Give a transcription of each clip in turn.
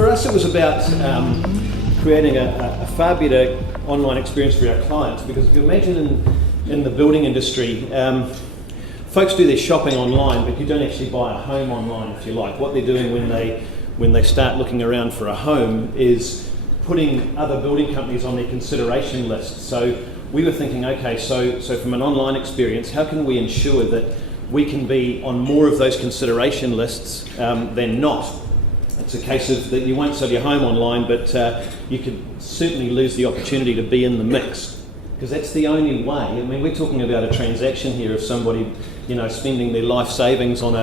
For us, it was about creating a far better online experience for our clients, because if you imagine in the building industry, folks do their shopping online, but you don't actually buy a home online, if you like. What they're doing when they start looking around for a home is putting other building companies on their consideration list. So we were thinking, okay, so from an online experience, how can we ensure that we can be on more of those consideration lists than not? It's a case of that you won't sell your home online, but you could certainly lose the opportunity to be in the mix, because that's the only way. I mean, we're talking about a transaction here of somebody, spending their life savings on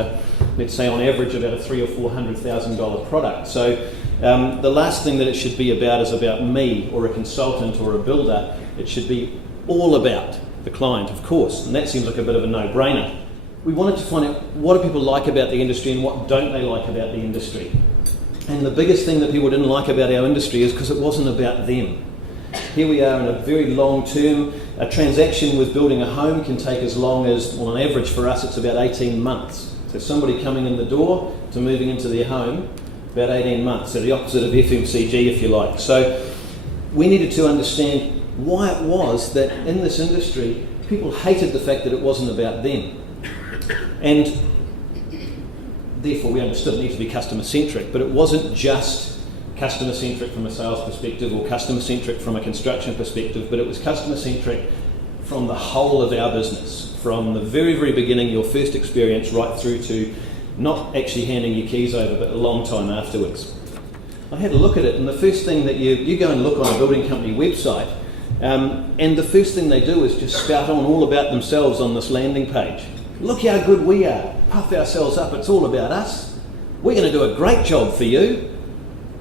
let's say on average about a $300,000 or $400,000 product. So the last thing that it should be about is about me or a consultant or a builder. It should be all about the client, of course, and that seems like a bit of a no-brainer. We wanted to find out what do people like about the industry and what don't they like about the industry. And the biggest thing that people didn't like about our industry is because it wasn't about them. Here we are in a very long term. A transaction with building a home can take as long as, well, on average for us, it's about 18 months. So somebody coming in the door to moving into their home, about 18 months. So the opposite of FMCG, if you like. So we needed to understand why it was that in this industry, people hated the fact that it wasn't about them. And therefore we understood it needed to be customer centric, but it wasn't just customer centric from a sales perspective or customer centric from a construction perspective, but it was customer centric from the whole of our business, from the very, very beginning, your first experience, right through to not actually handing your keys over, but a long time afterwards. I had a look at it, and the first thing that you go and look on a building company website, and the first thing they do is just spout on all about themselves on this landing page. Look how good we are. Puff ourselves up. It's all about us. We're going to do a great job for you.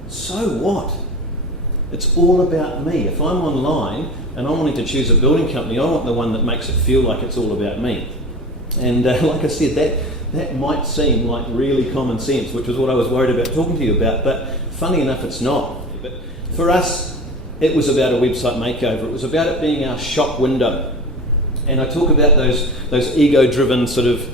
So what? It's all about me. If I'm online and I'm wanting to choose a building company, I want the one that makes it feel like it's all about me. And like I said, that might seem like really common sense, which is what I was worried about talking to you about, but funny enough, it's not. But for us, it was about a website makeover. It was about it being our shop window. And I talk about those ego-driven sort of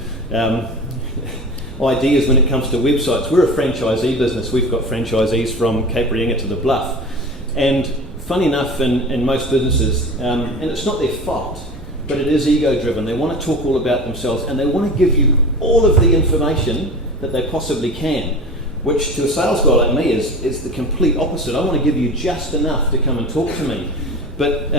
ideas when it comes to websites. We're a franchisee business. We've got franchisees from Cape Reinga to the Bluff. And funny enough, in most businesses, and it's not their fault, but it is ego-driven. They want to talk all about themselves, and they want to give you all of the information that they possibly can, which to a sales guy like me is the complete opposite. I want to give you just enough to come and talk to me. But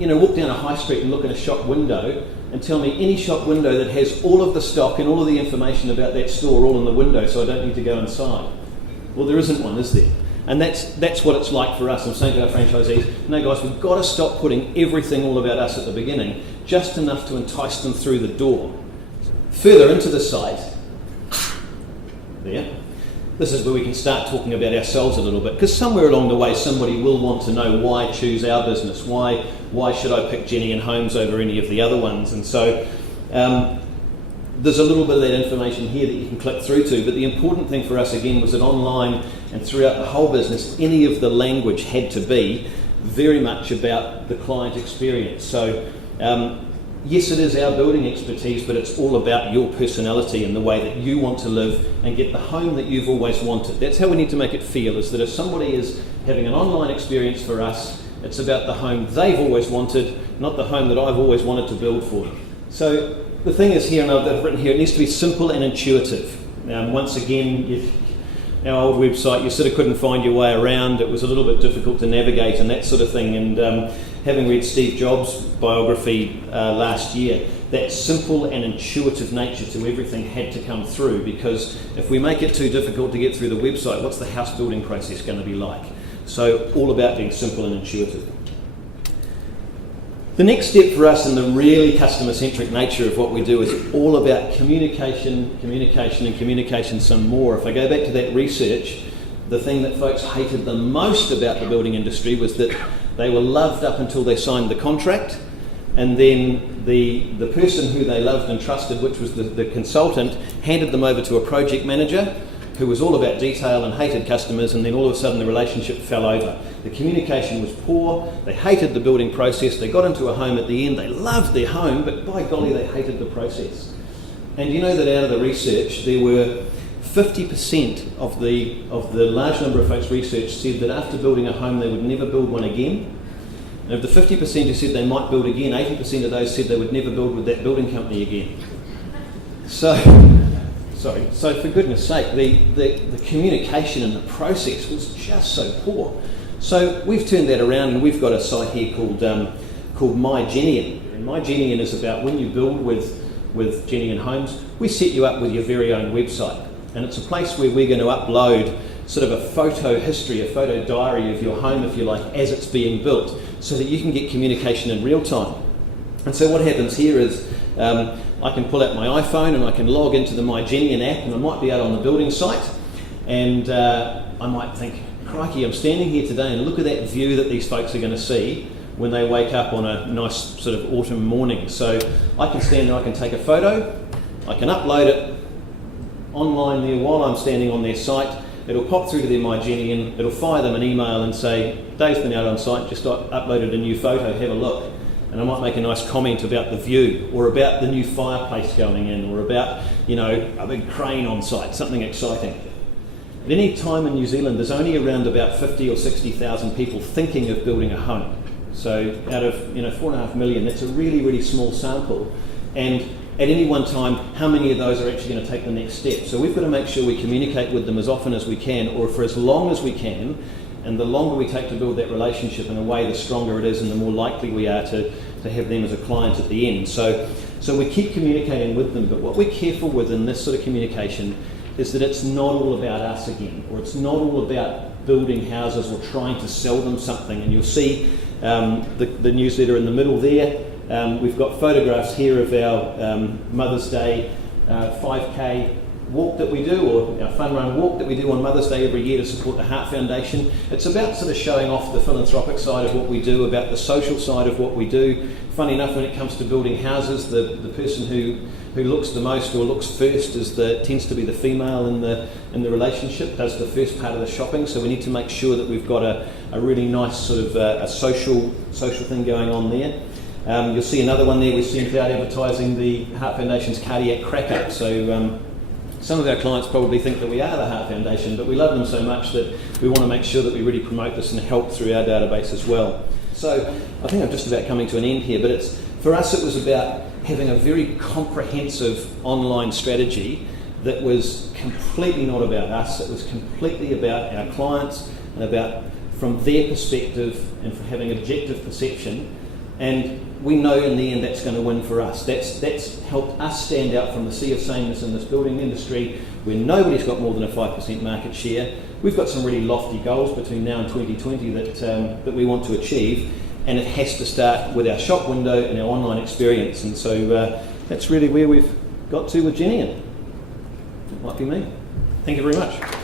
walk down a high street and look in a shop window and tell me any shop window that has all of the stock and all of the information about that store all in the window, so I don't need to go inside. Well, there isn't one, is there? And that's what it's like for us. I'm saying to our franchisees, no guys, we've got to stop putting everything all about us at the beginning, just enough to entice them through the door. Further into the site, there, this is where we can start talking about ourselves a little bit, because somewhere along the way somebody will want to know why choose our business, why should I pick Jennian Homes over any of the other ones. And so there's a little bit of that information here that you can click through to, but the important thing for us again was that online and throughout the whole business, any of the language had to be very much about the client experience. So yes, it is our building expertise, but it's all about your personality and the way that you want to live and get the home that you've always wanted. That's how we need to make it feel, is that if somebody is having an online experience for us, it's about the home they've always wanted, not the home that I've always wanted to build for them. So the thing is here, and I've written here, it needs to be simple and intuitive. Once again, our old website, you sort of couldn't find your way around. It was a little bit difficult to navigate and that sort of thing. And having read Steve Jobs' biography last year, that simple and intuitive nature to everything had to come through, because if we make it too difficult to get through the website, what's the house building process going to be like? So all about being simple and intuitive. The next step for us in the really customer-centric nature of what we do is all about communication, communication and communication some more. If I go back to that research, the thing that folks hated the most about the building industry was that they were loved up until they signed the contract, and then the person who they loved and trusted, which was the consultant, handed them over to a project manager who was all about detail and hated customers, and then all of a sudden the relationship fell over. The communication was poor, they hated the building process, they got into a home at the end, they loved their home, but by golly they hated the process. And you know that out of the research there were 50% of the large number of folks researched said that after building a home they would never build one again. And of the 50% who said they might build again, 80% of those said they would never build with that building company again. So for goodness sake, the communication and the process was just so poor. So we've turned that around, and we've got a site here called Jennian. And Jennian is about when you build with Jennian Homes, we set you up with your very own website. And it's a place where we're going to upload sort of a photo history, a photo diary of your home, if you like, as it's being built, so that you can get communication in real time. And so what happens here is I can pull out my iPhone and I can log into the My Jennian app, and I might be out on the building site, and I might think, crikey, I'm standing here today and look at that view that these folks are going to see when they wake up on a nice sort of autumn morning. So I can stand there, I can take a photo, I can upload it online there while I'm standing on their site. It'll pop through to their My Jennian, it'll fire them an email and say, Dave's been out on site, just uploaded a new photo, have a look. And I might make a nice comment about the view, or about the new fireplace going in, or about, a big crane on site, something exciting. At any time in New Zealand, there's only around about 50 or 60,000 people thinking of building a home. So out of 4.5 million, that's a really, really small sample. And at any one time, how many of those are actually going to take the next step? So we've got to make sure we communicate with them as often as we can, or for as long as we can. And the longer we take to build that relationship in a way, the stronger it is, and the more likely we are to have them as a client at the end. So we keep communicating with them, but what we're careful with in this sort of communication is that it's not all about us again, or it's not all about building houses or trying to sell them something. And you'll see the newsletter in the middle there. We've got photographs here of our Mother's Day 5K walk that we do, or our fun run walk that we do on Mother's Day every year to support the Heart Foundation. It's about sort of showing off the philanthropic side of what we do, about the social side of what we do. Funny enough, when it comes to building houses, the person who looks the most or looks first tends to be the female in the relationship, does the first part of the shopping. So we need to make sure that we've got a really nice sort of a social thing going on there. You'll see another one there. We sent out advertising the Heart Foundation's cardiac crack-up. So some of our clients probably think that we are the Heart Foundation, but we love them so much that we want to make sure that we really promote this and help through our database as well. So I think I'm just about coming to an end here, but for us it was about having a very comprehensive online strategy that was completely not about us. It was completely about our clients and about from their perspective and for having objective perception. And we know in the end that's going to win for us. That's helped us stand out from the sea of sameness in this building industry, where nobody's got more than a 5% market share. We've got some really lofty goals between now and 2020 that we want to achieve, and it has to start with our shop window and our online experience. And so that's really where we've got to with Jennian. It might be me. Thank you very much.